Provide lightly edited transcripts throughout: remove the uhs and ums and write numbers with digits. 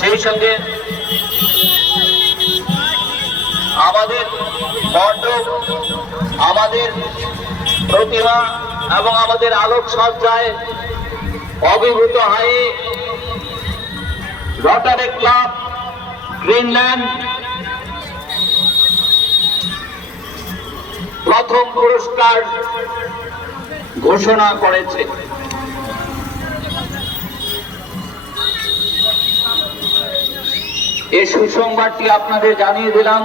সেই সঙ্গে আমাদের মণ্ডপ, আমাদের প্রতিমা এবং আমাদের আলোকসজ্জায় অভিভূত হয়ে রটারি ক্লাব গ্রিনল্যান্ড প্রথম পুরস্কার ঘোষণা করেছে। এই সুসংবাদটি আপনাদের জানিয়ে দিলাম।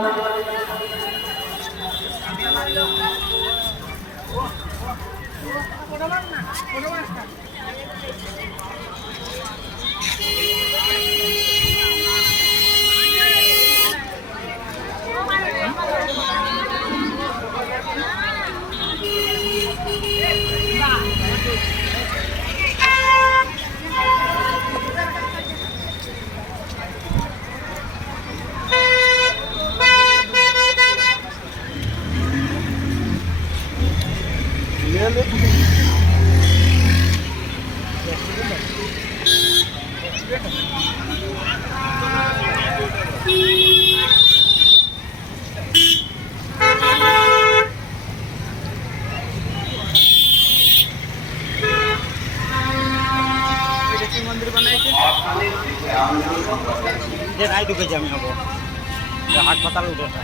मंदिर बनाइছে যে রায় ঢুকেছি আমি হবো হাসপাতাল উঠেছে।